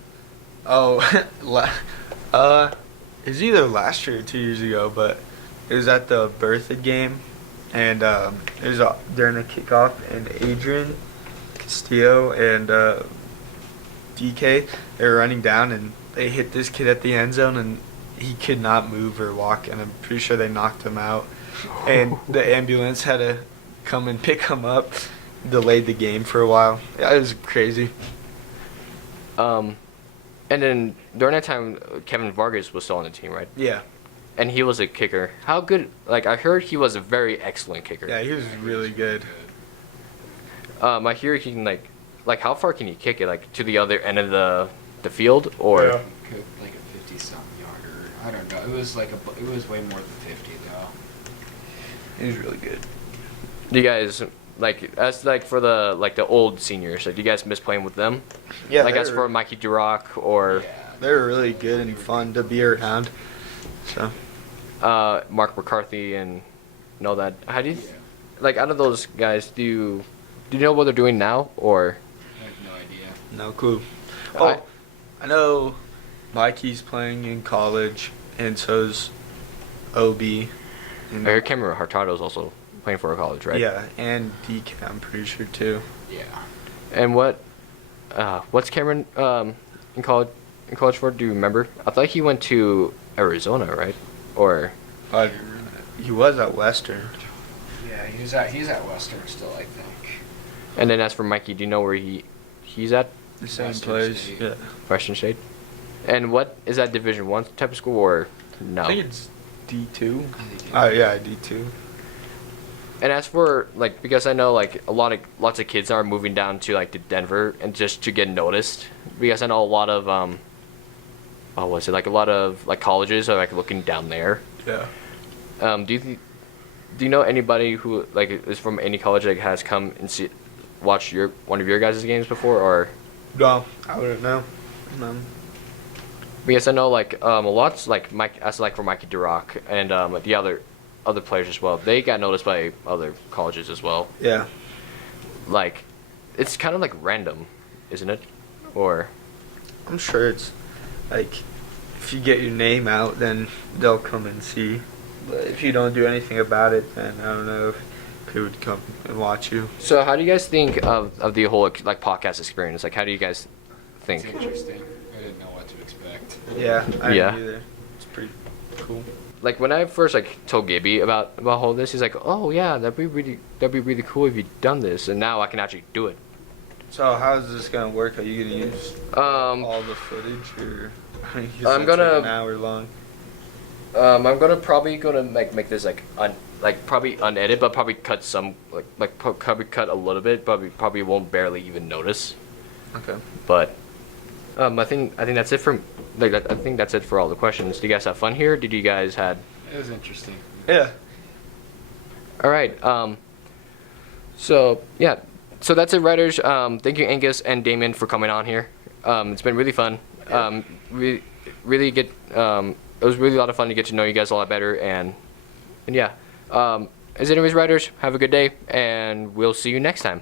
Oh, it was either last year or 2 years ago, but it was at the Bertha game, and it was during the kickoff, and Adrian Castillo and DK, they were running down, and they hit this kid at the end zone, and he could not move or walk, and I'm pretty sure they knocked him out. And the ambulance had to come and pick him up, delayed the game for a while. Yeah, it was crazy. And then during that time, Kevin Vargas was still on the team, right? Yeah. And he was a kicker. How good? Like I heard he was a very excellent kicker. Yeah, he was really good. I hear he can like how far can he kick it? Like to the other end of the field or? Yeah. Could, like a 50-something yarder. I don't know. It was it was way more than 50 though. He was really good. Do you guys as for the old seniors? Like, do you guys miss playing with them? Yeah, Like as for Mikey Durock or they were really good and fun to be around. So. Mark McCarthy and all that. How do you like out of those guys? Do you know what they're doing now or? I have no idea. No clue. Oh, I know Mikey's playing in college, and so's OB. I hear Cameron Hurtado's also playing for a college, right? Yeah, and DK, I'm pretty sure too. Yeah. And what's Cameron in college for? Do you remember? I thought he went to Arizona, right? Or He was at Western. Yeah, he's at Western still, I think. and then as for Mikey, do you know where he's at? The same Western place. State. Yeah. Western State. And what is that Division 1 type of school or no? I think it's D2. I think Oh yeah, D2. And as for because I know lots of kids are moving down to to Denver and just to get noticed, because I know a lot of a lot of colleges are looking down there. Yeah. Do you know anybody who is from any college that has come and watched one of your guys' games before or? No, I wouldn't know. No. Because I know a lot's Mike as for Mikey Durock and the other players as well. They got noticed by other colleges as well. Yeah. It's kind of random, isn't it? Or I'm sure it's if you get your name out, then they'll come and see. But if you don't do anything about it, then I don't know if who would come and watch you. So how do you guys think of the whole like podcast experience? Like how do you guys It's think? interesting. I didn't know what to expect. Yeah, I Yeah. didn't either. It's pretty cool. Like when I first like told Gibby about all this, he's like, "Oh yeah, that'd be really cool if you'd done this." And now I can actually do it. So how is this gonna work? Are you gonna use all the footage, or I'm it's gonna- like an hour long? I'm gonna probably make this like probably unedited, but probably cut some probably cut a little bit, but we probably won't barely even notice. Okay. But I think that's it for I think that's it for all the questions. Did you guys have fun here? Did you guys had? It was interesting. Yeah. All right. So yeah. So that's it, writers. Thank you, Angus and Damion, for coming on here. It's been really fun. Really get. It was really a lot of fun to get to know you guys a lot better, and yeah. As anyways, writers, have a good day, and we'll see you next time.